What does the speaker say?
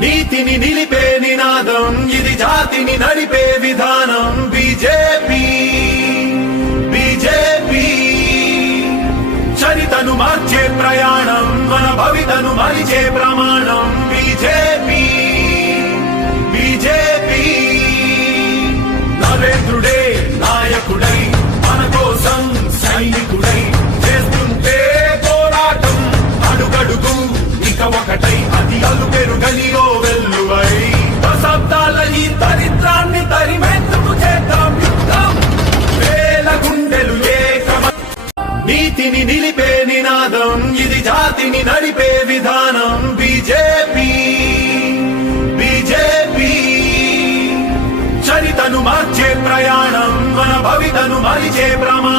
నీతిని నిలిపే నినాదం ఇది జాతిని నడిపే విధానం బీజేపీ బీజేపీ చరితను మార్చే ప్రయాణం మన భవితను మలిచే ప్రమాణం బీజేపీ బీజేపీ నరేంద్రుడే నాయకుడై మన కోసం సైనికుడై చేస్తుంటే పోరాటం అడుగడుగు ఇక ఒకటై అది అలు పెరుగనియో వెల్లువై దశాబ్దాల ఈ దరిద్రాన్ని తరిమేందుకు చేద్దాం యుద్ధం వేల గుండెలు ఏకమై నీతిని నిలిపే నినాదం ఇది జాతిని నడిపే విధానం బీజేపీ బీజేపీ చరితను మార్చే ప్రయాణం మన భవితను మలిచే ప్రమాణం